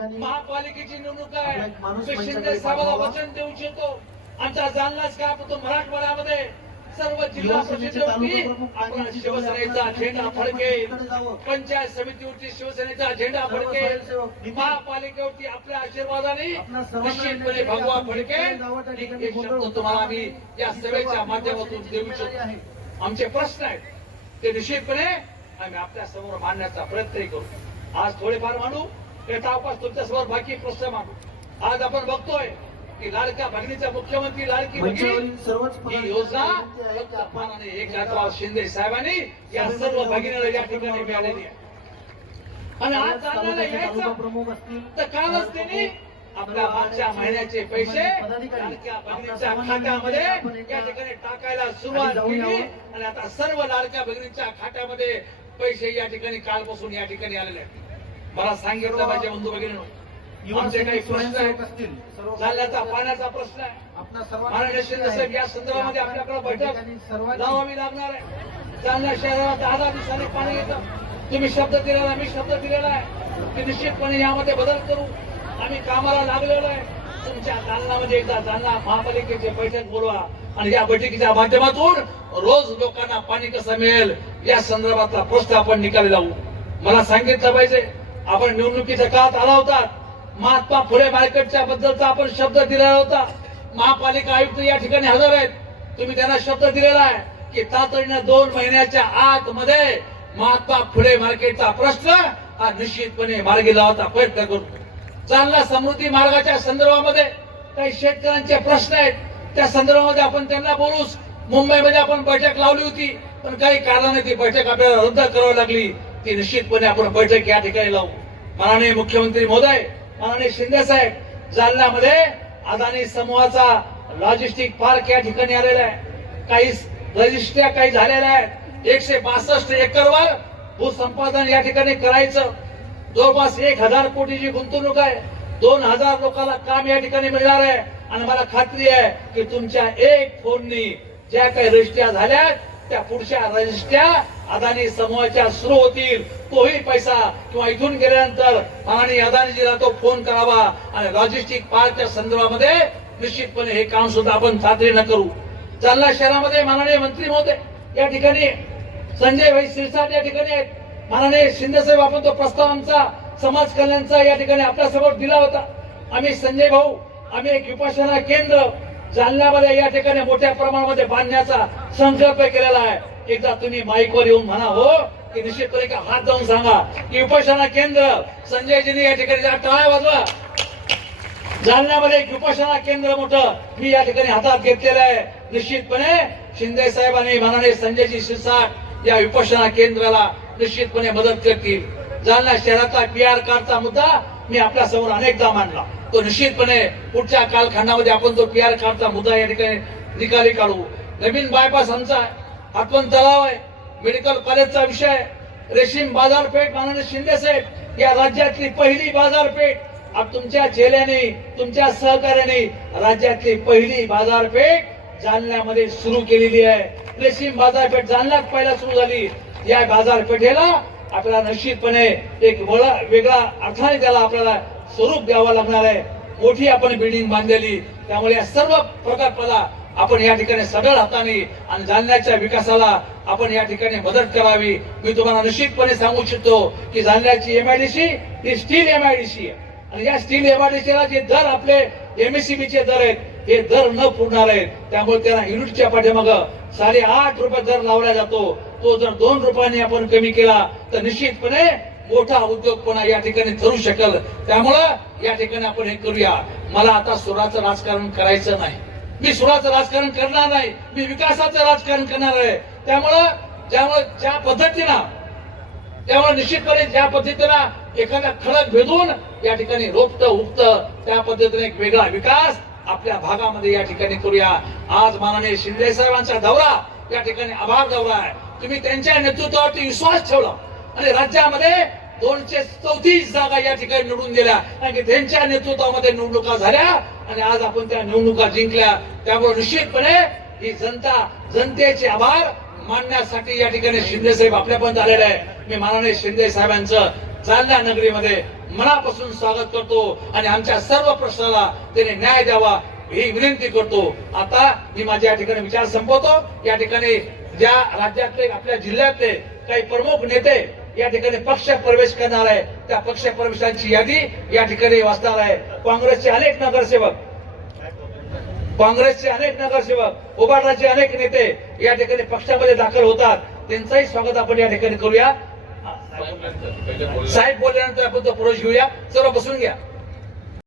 ठिकाणी महापालिकेची निवडणूक आहे शिंदे पाठवावा. वचन देऊ इच्छितो आमचा जालनाच का तो मराठवाड्यामध्ये सर्व जिल्हा परिषदेवरती आपण शिवसेनेचा झेंडा फडकेल. पंचायत समितीवरती शिवसेनेचा झेंडा फडकेल महापालिकेवरती आपल्या आशीर्वादाने निश्चितपणे भगवा फडकेल शब्द. तुम्हाला आम्ही या सभेच्या माध्यमातून देऊ इच्छितो आहे. आमचे प्रश्न आहेत ते निश्चितपणे आम्ही आपल्यासमोर मांडण्याचा प्रयत्न करू आज थोडेफार मांडू अवकाश तुमच्यासमोर बाकी प्रश्न मांडू. आज आपण बघतोय की लाडक्या भगिनीचा मुख्यमंत्री लाडकी भगिनी सर्वच ही योजना फक्त माननीय एकनाथराव शिंदे साहेबांनी या सर्व भगिनीला या ठिकाणी मिळालेली आहे. आणि आज तालुका यायचं प्रमुख असतील. तर कालच त्यांनी आपल्या मागच्या महिन्याचे पैसे लाडक्या बहिणीच्या खात्यामध्ये या ठिकाणी टाकायला सुरुवात केली. आणि आता सर्व लाडक्या बहिणीच्या खात्यामध्ये पैसे या ठिकाणी कालपासून या ठिकाणी आलेले आहेत. मला सांगितलं पाहिजे बंधू भगिनी आमचे काही प्रश्न आहेत जालन्याचा पाण्याचा प्रश्न आहे. आपणा सर्वांना माननीय शिंदे साहेब या संदर्भामध्ये आपल्याकडे बैठक लावावी लागणार आहे. जालना शहराला दहा दहा दिवसांनी पाणी येतं. तुम्ही शब्द दिलेला मी शब्द दिलेला आहे. की निश्चितपणे यामध्ये बदल करू. आम्ही कामाला लागलेलो आहे. तुमच्या जालनामध्ये एकदा जालना महापालिकेची बैठक बोलवा आणि या बैठकीच्या माध्यमातून रोज लोकांना पाणी कसं मिळेल या संदर्भातला प्रश्न आपण निकाली लावू. मला सांगितलं पाहिजे आपण निवडणुकीच्या काळात आला होता. महात्मा फुले मार्केटच्या बद्दलचा आपण शब्द दिलेला होता. महापालिका आयुक्त या ठिकाणी हजर आहेत. तुम्ही त्यांना शब्द दिलेला आहे की तातडीनं दोन महिन्याच्या आत मध्ये महात्मा फुले मार्केटचा प्रश्न हा निश्चितपणे मार्गी लावता प्रयत्न करतो चांगला समृद्धी मार्गाच्या संदर्भामध्ये काही शेतकऱ्यांचे प्रश्न आहेत. त्या संदर्भामध्ये आपण त्यांना बोलूच. मुंबईमध्ये आपण बैठक लावली होती पण काही कारणाने ती बैठक आपल्याला रद्द करावी लागली. ती निश्चितपणे आपण बैठक या ठिकाणी लावू. माननीय मुख्यमंत्री महोदय माननीय शिंदे साहेब जालन्यामध्ये अदानी समूहाचा लॉजिस्टिक पार्क या ठिकाणी आलेला आहे. काही रजिस्ट्र्या काही झालेल्या आहेत. एकशे बासष्ट एकरवर भूसंपादन या ठिकाणी करायचं. जवळपास एक हजार कोटीची गुंतवणूक आहे. दोन हजार लोकांना काम या ठिकाणी मिळणार आहे. आणि मला खात्री आहे की तुमच्या एक फोननी ज्या काही रजिस्ट्र्या झाल्या त्या पुढच्या रजिस्ट्र्या अदानी समूहाच्या सुरू होतील तोही पैसा किंवा इथून गेल्यानंतर माननीय अदानीजीला तो फोन करावा आणि लॉजिस्टिक पार्कच्या संदर्भामध्ये निश्चितपणे हे काम सुद्धा आपण तातडीनं करू. जालना शहरामध्ये माननीय मंत्री महोदय या ठिकाणी संजय भाई सिरसाट या ठिकाणी आहेत. माननीय शिंदेसाहेब आपण तो प्रस्ताव आमचा समाज कल्याणचा या ठिकाणी आपल्यासमोर दिला होता. आम्ही संजय भाऊ आम्ही एक उपासना केंद्र जालन्यामध्ये या ठिकाणी मोठ्या प्रमाणामध्ये बांधण्याचा संकल्प केलेला आहे. एकदा तुम्ही माईकवर येऊन म्हणा हो की निश्चितपणे का हात जाऊन सांगा. की उपासना केंद्र संजयजीने या ठिकाणी टाळ्या वाजवा. जालन्यामध्ये एक उपासना केंद्र मोठं मी या ठिकाणी हातात घेतलेलं आहे. निश्चितपणे शिंदे साहेबांनी म्हणाले संजयजी शिरसाट या उपासना केंद्राला निश्चितपणे मदत करतील. जालना शहराचा पी आर कार्डचा मुद्दा मी आपल्यासमोर अनेकदा मांडला. तो निश्चितपणे पुढच्या कालखंडामध्ये आपण तो पी आर कार्डचा मुद्दा या ठिकाणी निकाली काढू. नवीन बायपास आमचा आहे तलाव आहे. मेडिकल कॉलेजचा विषय आहे. रेशीम बाजारपेठ माननीय शिंदे साहेब या राज्यातली पहिली बाजारपेठ. आप तुमच्या चेल्याने तुमच्या सहकार्याने राज्यातली पहिली बाजारपेठ जालन्यामध्ये सुरू केलेली आहे. रेशीम बाजारपेठ जालन्यात पहिला सुरू झाली. या बाजारपेठेला आपल्याला निश्चितपणे एक वळा वेगळा अर्थाने त्याला आपल्याला स्वरूप द्यावं लागणार आहे. मोठी आपण बिल्डिंग बांधलेली. त्यामुळे या सर्व प्रकल्पाला आपण या ठिकाणी सडळ हाताने आणि जालन्याच्या विकासाला आपण या ठिकाणी मदत करावी. मी तुम्हाला निश्चितपणे सांगू इच्छितो की जालन्याची एमआयडीसी ही स्टील एमआयडीसी आहे. आणि या स्टील एमआयडीसीला जे दर आपले एमएससीबीचे दर आहेत हे दर न पुरणार आहेत. त्यामुळे त्यांना युनिटच्या पाठीमाग साडे आठ रुपये दर लावला जातो. तो जर दोन रुपयांनी आपण कमी केला तर निश्चितपणे मोठा उद्योगपणा या ठिकाणी ठरू शकेल. त्यामुळं या ठिकाणी आपण हे करूया. मला आता सुराचं राजकारण करायचं नाही. मी सुराचं राजकारण करणार नाही मी विकासाचं राजकारण करणार आहे. त्यामुळं ज्यामुळे ज्या पद्धतीनं त्यामुळे निश्चितपणे ज्या पद्धतीनं एखादा खडक भेदून या ठिकाणी रोपत उगत त्या पद्धतीने एक वेगळा विकास आपल्या भागामध्ये या ठिकाणी करूया. आज माननीय शिंदे साहेबांचा दौरा या ठिकाणी आभार दौरा आहे. तुम्ही त्यांच्या नेतृत्वावरती विश्वास ठेवला. आणि राज्यामध्ये दोनशे चौतीस जागा या ठिकाणी निवडून दिल्या. कारण की त्यांच्या नेतृत्वामध्ये निवडणुका झाल्या आणि आज आपण त्या निवडणुका जिंकल्या. त्यामुळे निश्चितपणे ही जनता जनतेचे आभार मानण्यासाठी या ठिकाणी शिंदे साहेब आपल्यापर्यंत आलेले आहे मी माननीय शिंदे साहेबांचं जालना नगरीमध्ये मनापासून स्वागत करतो आणि आमच्या सर्व प्रश्नाला त्याने न्याय द्यावा ही विनंती करतो. आता मी माझ्या या ठिकाणी विचार संपवतो. या ठिकाणी ज्या राज्यातले आपल्या जिल्ह्यातले काही प्रमुख नेते या ठिकाणी पक्ष प्रवेश करणार आहे. त्या पक्ष प्रवेशांची यादी या ठिकाणी वाचणार आहे. काँग्रेसचे अनेक नगरसेवक काँग्रेसचे अनेक नगरसेवक उभाटाचे अनेक नेते या ठिकाणी पक्षामध्ये दाखल होतात. त्यांचंही स्वागत आपण या ठिकाणी करूया. साहेब बोलल्यानंतर आपण तो प्रवेश घेऊया. सर्व बसून घ्या.